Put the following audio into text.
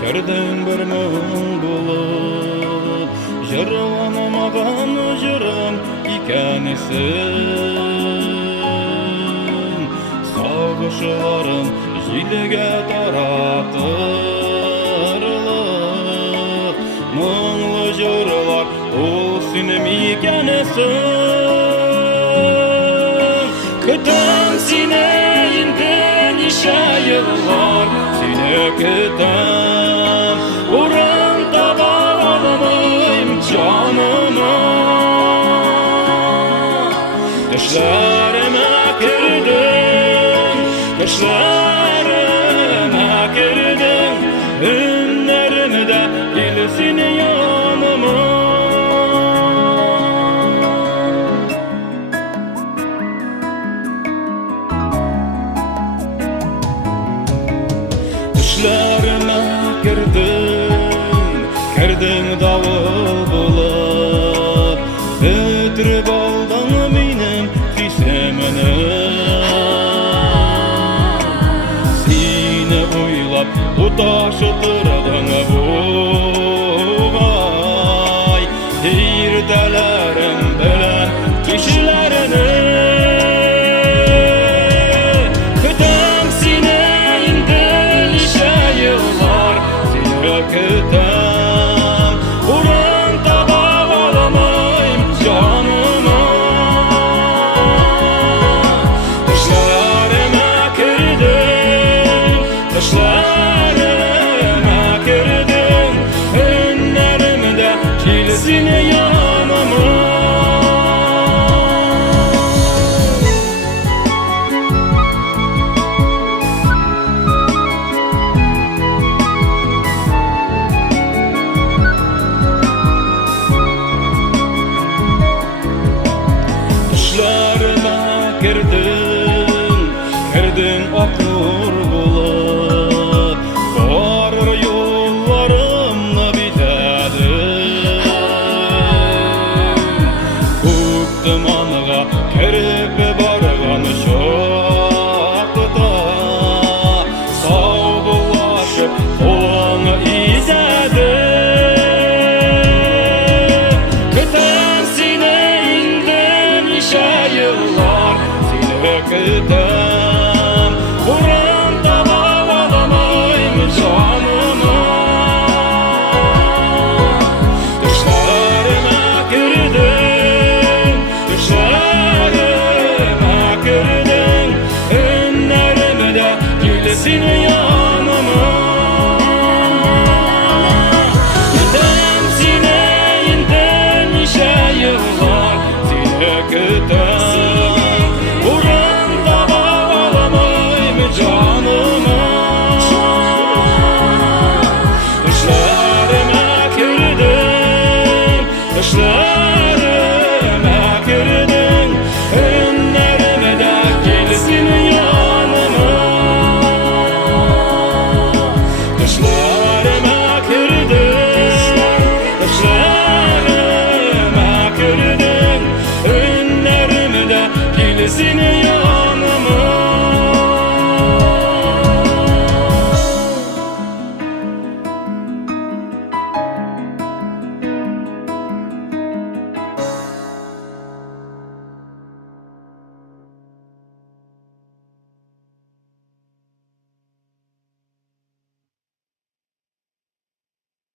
Kirdin bir müň bulup, jırlanamadan jırım ikenisin. Sagışlarım jilge taratırlyk, müňlü jırlar ol senem ikenisin. Kütüm seni indi nişe yıllar, seni kütüm urun taba almayım canıma. Düşlerime kirdin, düşlerime kirdin, ünlerimde gelsin yanıma. Düşlerime kirdin davul bulup, ötürüp aldın benim hisemini. Seni boylap bu taşı tırdın buğay, hirtelerim bilen kişilerini. Kütüm seni indi nişe yıllar, seni kütüm urun taba almayım canıma. Düşlerime kirdin, düşlerime kirdin, önlerimde gelsin yanıma. Düşlerime kirdin okur bulup, varır yollarımla bitedim. Kuk dumanıga kirip bargan şokta, sağ bulaşıp onu izledim. Kütüm seni indi nişe yıllar, seni kütüm urun taba almayım canıma. Düşlerime kirdin, düşlerime kirdin, önlerimde gelsin yanıma. Kütüm seni indi nişe yıllar, seni kütüm